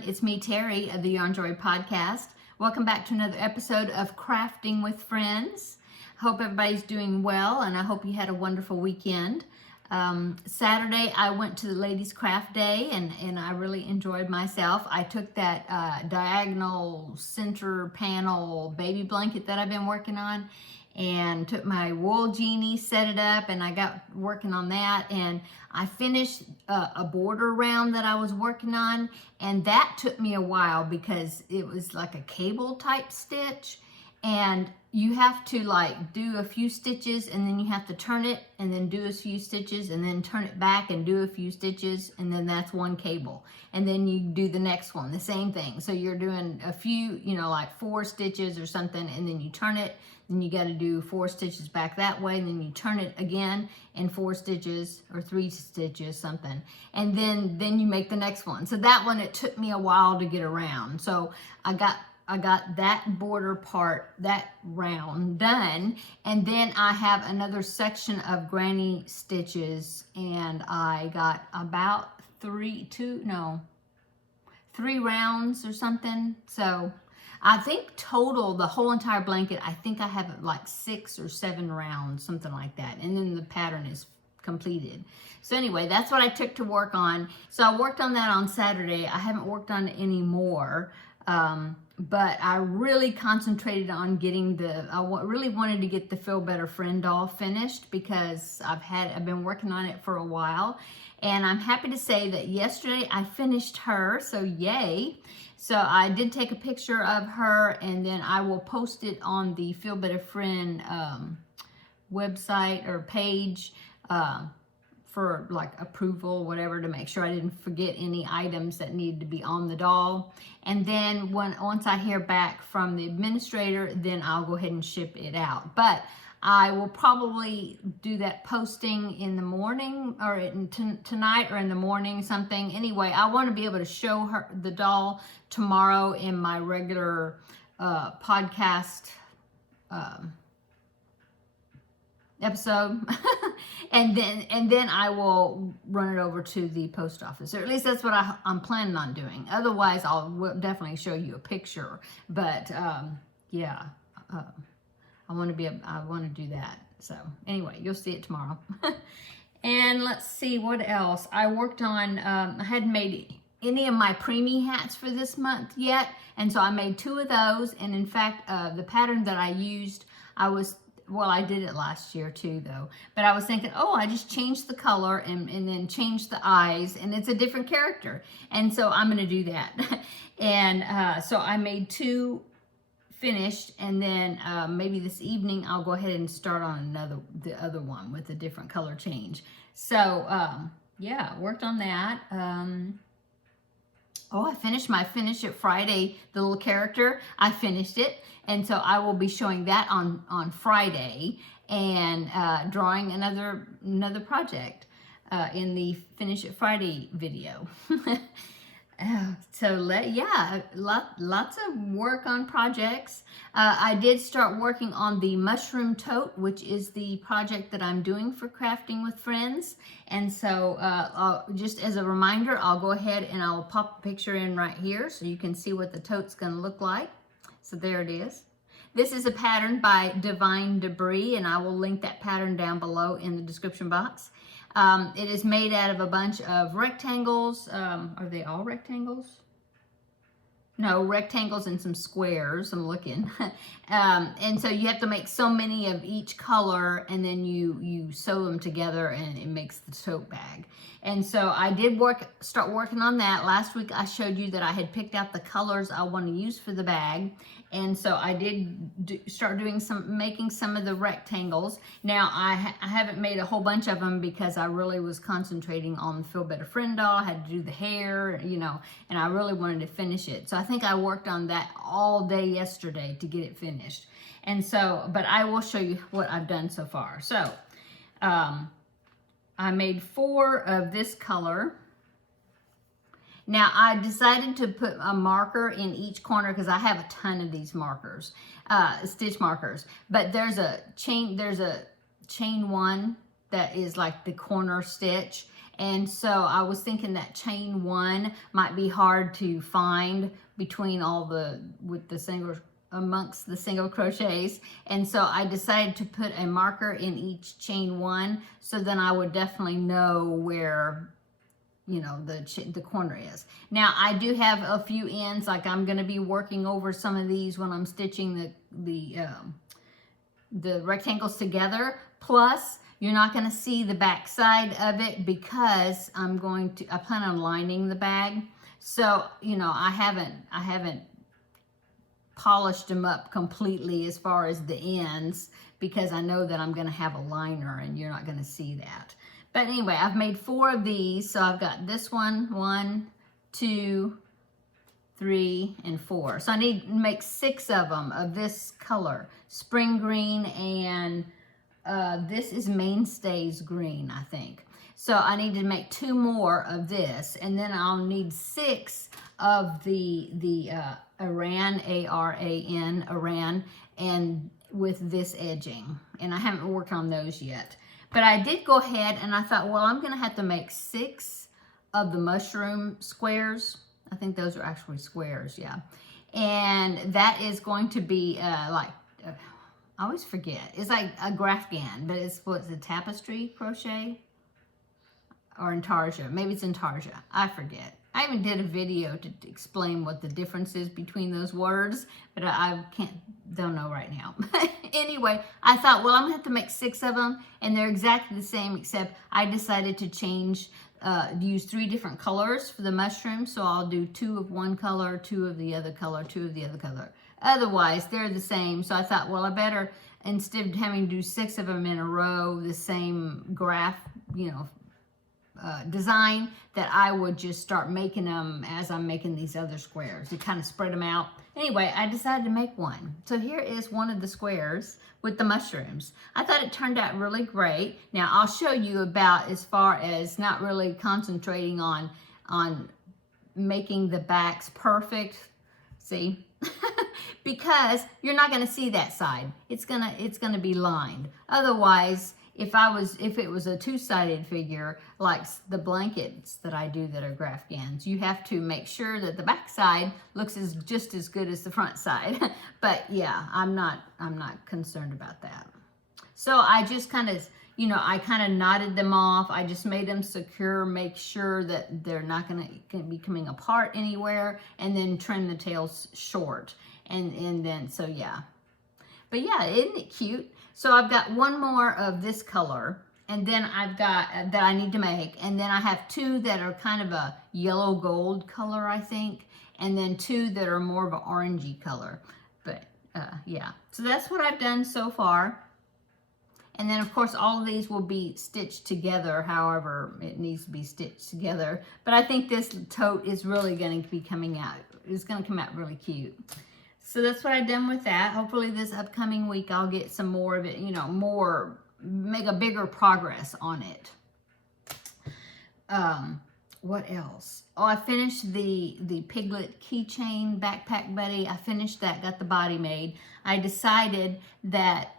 everyone. It's me, Terry, of the Yarn Joy podcast. Welcome back to another episode of Crafting with Friends. Hope everybody's doing well, and I hope you had a wonderful weekend. Saturday, I went to the Ladies Craft Day, and I really enjoyed myself. I took that diagonal center panel baby blanket that I've been working on, and took my wool genie, set it up, and I got working on that, and I finished a border round that I was working on, and that took me a while because it was like a cable type stitch, and you have to like do a few stitches, and then you have to turn it and then do a few stitches and then turn it back and do a few stitches, and then that's one cable, and then you do the next one, the same thing. So you're doing a few, like 4 stitches or something, and then you turn it, then you got to do 4 stitches back that way, and then you turn it again and 4 stitches or 3 stitches, something, and then you make the next one. So that one, it took me a while to get around. So I got that border part, that round done, and then I have another section of granny stitches, and I got about 3 rounds or something. So I think total, the whole entire blanket, I think I have like 6 or 7 rounds, something like that, and then the pattern is completed. So anyway, that's what I took to work on. So I worked on that on Saturday. I haven't worked on it anymore. But I really concentrated on getting really wanted to get the Feel Better Friend doll finished, because I've been working on it for a while, and I'm happy to say that yesterday I finished her, so yay. So I did take a picture of her, and then I will post it on the Feel Better Friend website or page for like approval, whatever, to make sure I didn't forget any items that needed to be on the doll. And then once I hear back from the administrator, then I'll go ahead and ship it out. But I will probably do that posting in the morning, or tonight or in the morning, something. Anyway, I want to be able to show her the doll tomorrow in my regular podcast episode. and then I will run it over to the post office, or at least that's what I'm planning on doing. Otherwise, will definitely show you a picture. But yeah, I want to do that. So anyway, you'll see it tomorrow. And let's see what else I worked on. I hadn't made any of my preemie hats for this month yet, and so I made 2 of those. And in fact, the pattern that I used, I did it last year too, though. But I was thinking, oh, I just changed the color and then changed the eyes, and it's a different character. And so I'm going to do that. And so I made 2 finished, and then maybe this evening I'll go ahead and start on the other one with a different color change. So yeah, worked on that. I finished my Finish It Friday, the little character. I finished it, and so I will be showing that on Friday, and drawing another project in the Finish It Friday video. So lots of work on projects. I did start working on the mushroom tote, which is the project that I'm doing for Crafting with Friends. And so just as a reminder, I'll go ahead and I'll pop a picture in right here so you can see what the tote's going to look like. So there it is. This is a pattern by Divine Debris, and I will link that pattern down below in the description box. It is made out of a bunch of rectangles. Are they all rectangles? No, rectangles and some squares. I'm looking. And so you have to make so many of each color, and then you sew them together, and it makes the tote bag. And so I did start working on that. Last week I showed you that I had picked out the colors I want to use for the bag. And so I did start making some of the rectangles. Now I haven't made a whole bunch of them because I really was concentrating on the Feel Better Friend doll. I had to do the hair, and I really wanted to finish it. So I think I worked on that all day yesterday to get it finished. And so, but I will show you what I've done so far. So I made 4 of this color. Now I decided to put a marker in each corner because I have a ton of these markers, stitch markers. But there's a chain 1 that is like the corner stitch, And so I was thinking that chain 1 might be hard to find between all the, amongst the single crochets. And so I decided to put a marker in each chain 1, so then I would definitely know where, you know, the corner is. Now I do have a few ends, like I'm going to be working over some of these when I'm stitching the rectangles together. Plus, you're not going to see the back side of it because I plan on lining the bag. So, you know, I haven't polished them up completely as far as the ends, because I know that I'm going to have a liner and you're not going to see that. But anyway, I've made 4 of these. So I've got this one, 1, 2, 3, and 4. So I need to make 6 of them of this color, spring green, and this is mainstays green, I think. So I need to make 2 more of this, and then I'll need 6 of the Aran, A-R-A-N, Aran, and with this edging. And I haven't worked on those yet. But I did go ahead and I thought, well, I'm going to have to make 6 of the mushroom squares. I think those are actually squares, yeah. And that is going to be I always forget. It's like a grafghan, but it's what's a tapestry crochet? Or intarsia. Maybe it's intarsia. I forget. I even did a video to explain what the difference is between those words, but I don't know right now. Anyway, I thought, well, I'm going to have to make 6 of them, and they're exactly the same, except I decided to use 3 different colors for the mushrooms. So I'll do 2 of one color, 2 of the other color, 2 of the other color. Otherwise, they're the same. So I thought, well, I better, instead of having to do 6 of them in a row, the same graph, you know, design, that I would just start making them as I'm making these other squares. To kind of spread them out. Anyway, I decided to make one. So here is one of the squares with the mushrooms. I thought it turned out really great. Now I'll show you about as far as not really concentrating on making the backs perfect. See? Because you're not going to see that side. It's gonna be lined. Otherwise, if it was a 2-sided figure, like the blankets that I do that are grafghans, you have to make sure that the back side looks just as good as the front side. But yeah, I'm not concerned about that. So I just kind of, you know, I kind of knotted them off. I just made them secure, make sure that they're not going to be coming apart anywhere, and then trim the tails short. And then, so yeah. But yeah, isn't it cute? So I've got 1 more of this color, and then I've got, that I need to make, and then I have 2 that are kind of a yellow gold color, I think, and then 2 that are more of an orangey color. But yeah, so that's what I've done so far. And then of course all of these will be stitched together, however it needs to be stitched together. But I think this tote is really going to be coming out. It's going to come out really cute. So that's what I've done with that. Hopefully this upcoming week I'll get some more of it, you know, make a bigger progress on it. What else? Oh, I finished the Piglet keychain backpack buddy. I finished that, got the body made. I decided that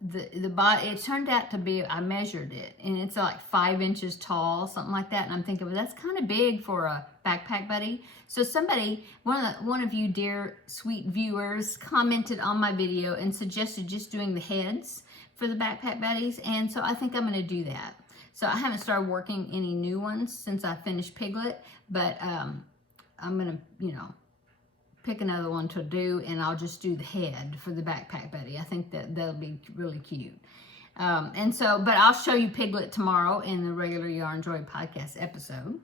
the body, it turned out to be, I measured it, and it's like 5 inches tall, something like that. And I'm thinking, well, that's kind of big for a backpack buddy. So somebody, one of you dear sweet viewers, commented on my video and suggested just doing the heads for the backpack buddies. And so I think I'm going to do that. So I haven't started working any new ones since I finished Piglet, but I'm going to, you know, pick another one to do, and I'll just do the head for the backpack buddy. I think that'll be really cute. And so, but I'll show you Piglet tomorrow in the regular Yarn Joy podcast episode.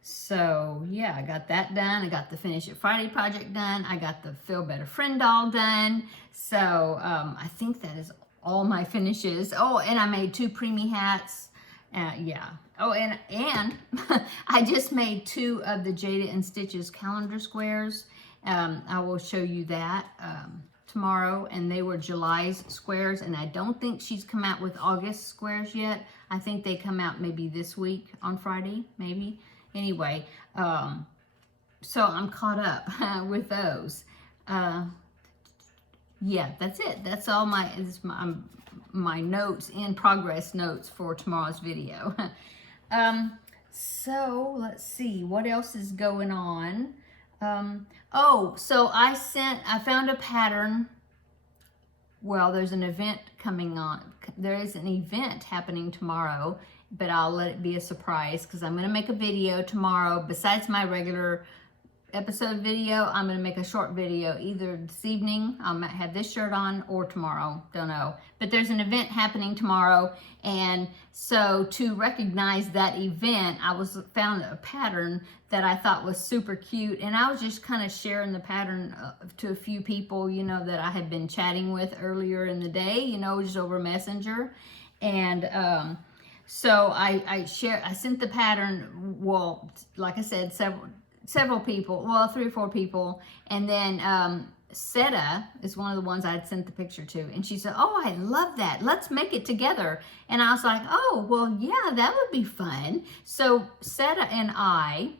So yeah, I got that done. I got the Finish It Friday project done. I got the Feel Better Friend doll done. So I think that is all my finishes. Oh, and I made 2 preemie hats. Yeah. Oh, and I just made 2 of the Jada and Stitches calendar squares. I will show you that tomorrow, and they were July's squares, and I don't think she's come out with August squares yet. I think they come out maybe this week on Friday, maybe. Anyway, so I'm caught up with those. yeah, that's it. That's all my notes, in progress notes for tomorrow's video. So let's see what else is going on. Oh, so I found a pattern. Well, there's an event coming on. There is an event happening tomorrow, but I'll let it be a surprise because I'm going to make a video tomorrow. Besides my regular episode video, I'm going to make a short video either this evening, I might have this shirt on, or tomorrow, don't know. But there's an event happening tomorrow, and so to recognize that event, I found a pattern that I thought was super cute, and I was just kind of sharing the pattern to a few people, you know, that I had been chatting with earlier in the day, you know, just over Messenger. And so I sent the pattern, well, like I said, several people, well, 3 or 4 people, and then Seta is one of the ones I'd sent the picture to, and she said, oh, I love that, let's make it together. And I was like, oh, well, yeah, that would be fun. So Seta and I,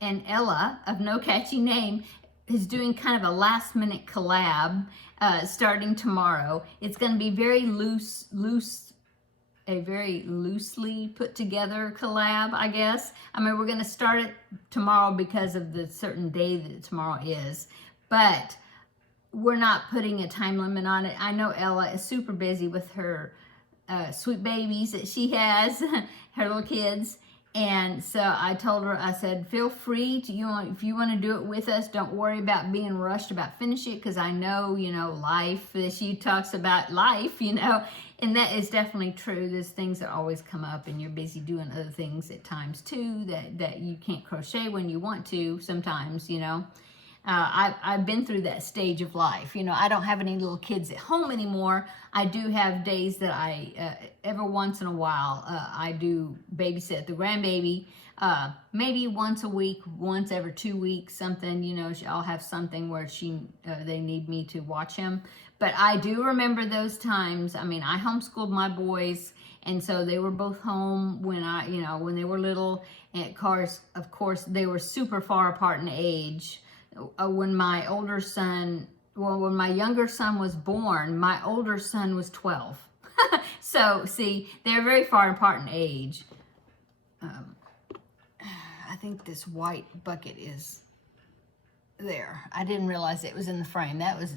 and Ella of No Catchy Name, is doing kind of a last minute collab starting tomorrow. It's going to be a very loosely put together collab, I guess. I mean, we're going to start it tomorrow because of the certain day that tomorrow is, but we're not putting a time limit on it. I know Ella is super busy with her sweet babies that she has, her little kids. And so I told her, I said, feel free to, if you want to do it with us, don't worry about being rushed about finish it, because I know, you know, life, she talks about life, you know, and that is definitely true. There's things that always come up, and you're busy doing other things at times too, that you can't crochet when you want to sometimes, you know. I've been through that stage of life. You know, I don't have any little kids at home anymore. I do have days that every once in a while, I do babysit the grandbaby. Maybe once a week, once every 2 weeks, something, you know, I'll have something where they need me to watch him. But I do remember those times. I mean, I homeschooled my boys, and so they were both home when when they were little. And of course, they were super far apart in age. When my younger son was born, my older son was 12. So, see, they're very far apart in age. I think this white bucket is there. I didn't realize it was in the frame. That was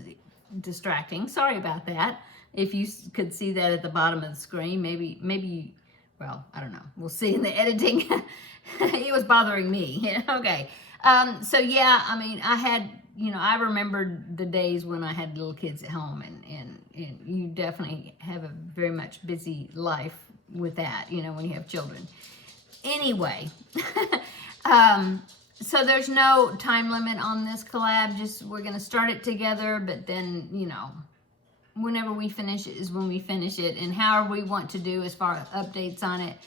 distracting. Sorry about that. If you could see that at the bottom of the screen, maybe, well, I don't know. We'll see in the editing. It was bothering me. Okay. So yeah, I mean, I remembered the days when I had little kids at home, and you definitely have a very much busy life with that, you know, when you have children. Anyway, so there's no time limit on this collab, just we're going to start it together, but then, you know, whenever we finish it is when we finish it, and however we want to do as far as updates on it,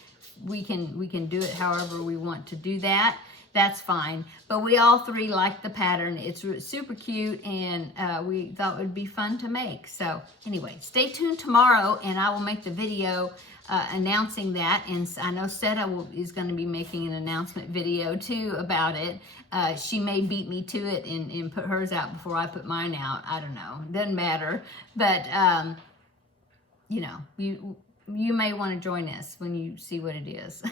we can do it however we want to do that. That's fine. But we all 3 like the pattern. It's super cute, and we thought it would be fun to make. So anyway, stay tuned tomorrow, and I will make the video announcing that. And I know Seta is going to be making an announcement video too about it. She may beat me to it and put hers out before I put mine out. I don't know. Doesn't matter. But, you know, you may want to join us when you see what it is.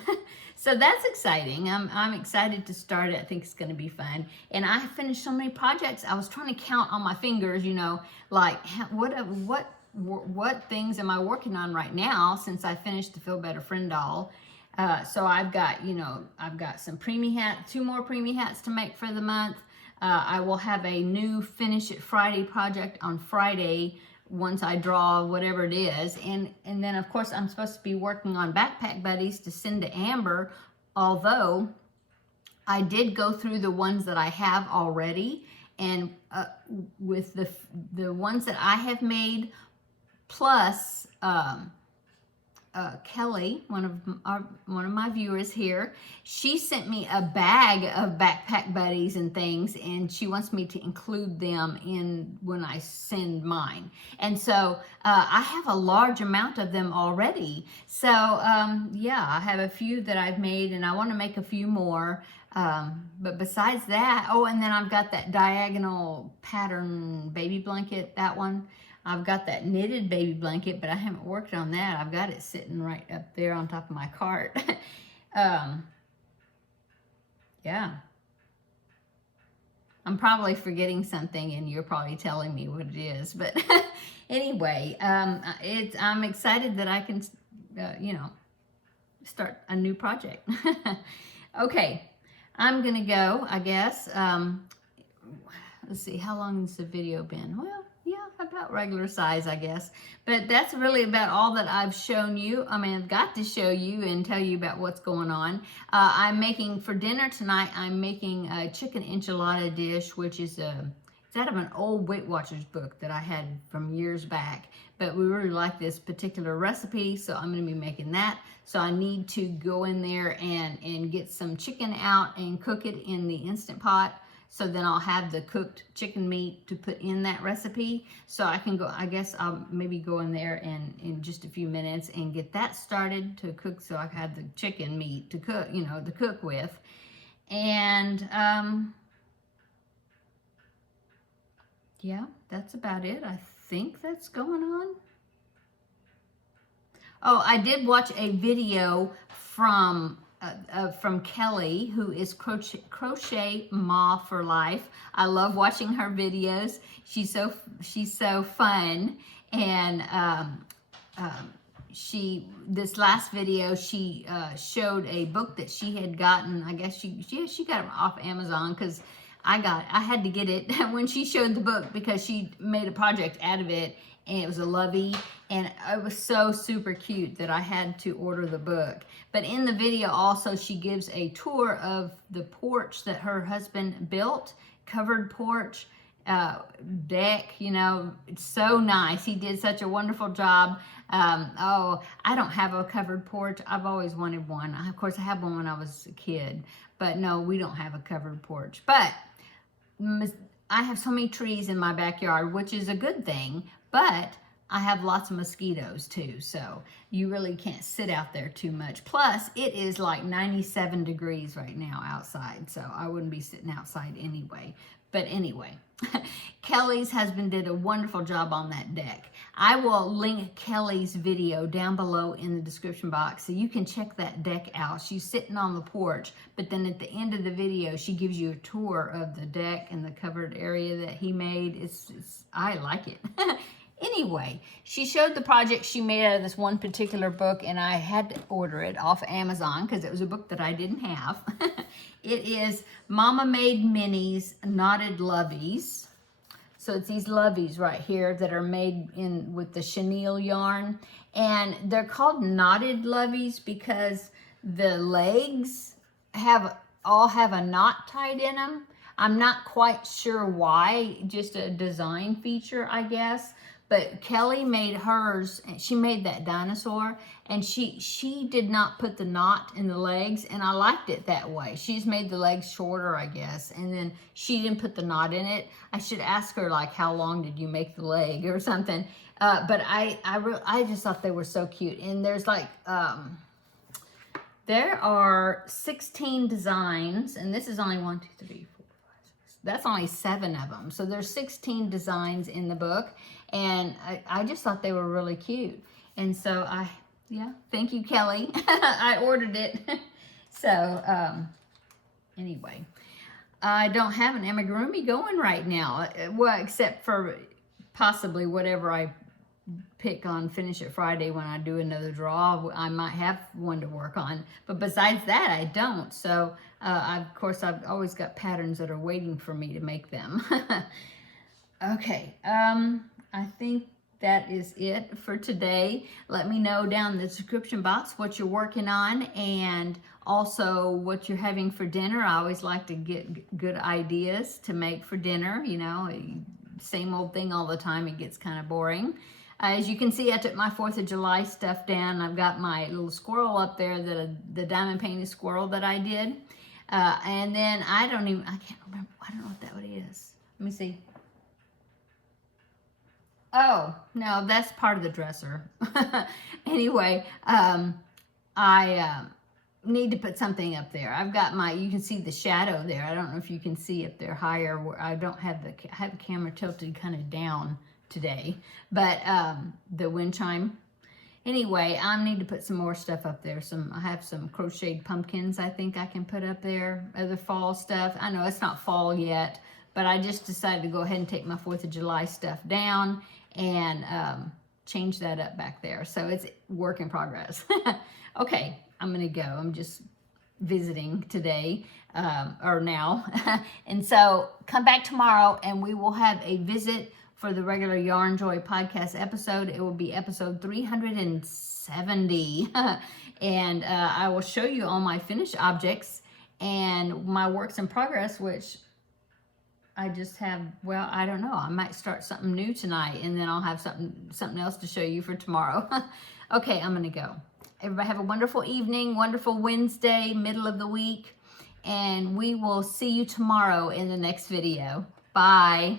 So that's exciting. I'm excited to start it. I think it's going to be fun. And I have finished so many projects. I was trying to count on my fingers, you know, like what things am I working on right now since I finished the Feel Better Friend doll. So I've got some preemie hats, 2 more preemie hats to make for the month. I will have a new Finish It Friday project on Friday once I draw whatever it is. And then, of course, I'm supposed to be working on backpack buddies to send to Amber, although I did go through the ones that I have already. And with the ones that I have made, plus Kelly, one of my viewers here, she sent me a bag of backpack buddies and things, and she wants me to include them in when I send mine. And so I have a large amount of them already. So yeah, I have a few that I've made, and I want to make a few more. But besides that, oh, and then I've got that diagonal pattern baby blanket, that one. I've got that knitted baby blanket, but I haven't worked on that. I've got it sitting right up there on top of my cart. Yeah. I'm probably forgetting something and you're probably telling me what it is. But anyway, I'm excited that I can, start a new project. Okay, I'm going to go, I guess. Let's see, how long has the video been? Well, yeah, about regular size, I guess. But that's really about all that I've shown you. I mean, I've got to show you and tell you about what's going on. I'm making, for dinner tonight, I'm making a chicken enchilada dish, which is it's out of an old Weight Watchers book that I had from years back. But we really like this particular recipe, so I'm going to be making that. So I need to go in there and get some chicken out and cook it in the Instant Pot. So then I'll have the cooked chicken meat to put in that recipe. So I can go, I guess I'll maybe go in there and in just a few minutes and get that started to cook, so I have the chicken meat to cook, to cook with. And yeah, that's about it. I think that's going on. Oh, I did watch a video from Kelly, who is Crochet Ma for Life. I love watching her videos. She's so fun, and this last video she showed a book that she had gotten. I guess she got it off Amazon, because I had to get it when she showed the book, because she made a project out of it, and it was a lovey, and it was so super cute that I had to order the book. But in the video also, she gives a tour of the porch that her husband built, covered porch, deck, it's so nice. He did such a wonderful job. Oh, I don't have a covered porch. I've always wanted one. Of course, I had one when I was a kid, but no, we don't have a covered porch. But I have so many trees in my backyard, which is a good thing, but I have lots of mosquitoes too, so you really can't sit out there too much. Plus, it is like 97 degrees right now outside, so I wouldn't be sitting outside anyway. But anyway, Kelly's husband did a wonderful job on that deck. I will link Kelly's video down below in the description box so you can check that deck out. She's sitting on the porch, but then at the end of the video, she gives you a tour of the deck and the covered area that he made. I like it. Anyway, she showed the project she made out of this one particular book, and I had to order it off Amazon because it was a book that I didn't have. It is Mama Made Minis Knotted Loveys. So it's these loveys right here that are made with the chenille yarn. And they're called knotted loveys because the legs all have a knot tied in them. I'm not quite sure why, just a design feature, I guess. But Kelly made hers, and she made that dinosaur, and she did not put the knot in the legs, and I liked it that way. She's made the legs shorter, I guess, and then she didn't put the knot in it. I should ask her, like, how long did you make the leg or something? But I just thought they were so cute. And there's like, there are 16 designs, and this is only 1, 2, 3, 4, 5, 6. That's only 7 of them. So there's 16 designs in the book. And I just thought they were really cute. And so thank you, Kelly. I ordered it. So, anyway, I don't have an amigurumi going right now. Well, except for possibly whatever I pick on Finish It Friday when I do another draw. I might have one to work on. But besides that, I don't. So, of course, I've always got patterns that are waiting for me to make them. Okay. I think that is it for today. Let me know down in the description box what you're working on, and also what you're having for dinner. I always like to get good ideas to make for dinner. Same old thing all the time. It gets kind of boring. As you can see, I took my 4th of July stuff down. I've got my little squirrel up there, the diamond painted squirrel that I did. And then I can't remember. I don't know what that is. Let me see. Oh, no, that's part of the dresser. Anyway, need to put something up there. I've got you can see the shadow there. I don't know if you can see up there higher. I don't have I have the camera tilted kind of down today, but the wind chime. Anyway, I need to put some more stuff up there. I have some crocheted pumpkins I think I can put up there. Other fall stuff. I know it's not fall yet, but I just decided to go ahead and take my 4th of July stuff down and change that up back there. So it's work in progress. Okay, I'm gonna go. I'm just visiting today or now. And so come back tomorrow and we will have a visit for the regular Yarn Joy podcast episode. It will be episode 370. And I will show you all my finished objects and my works in progress, which I just have, well, I don't know. I might start something new tonight and then I'll have something else to show you for tomorrow. Okay, I'm gonna go. Everybody have a wonderful evening, wonderful Wednesday, middle of the week, and we will see you tomorrow in the next video. Bye.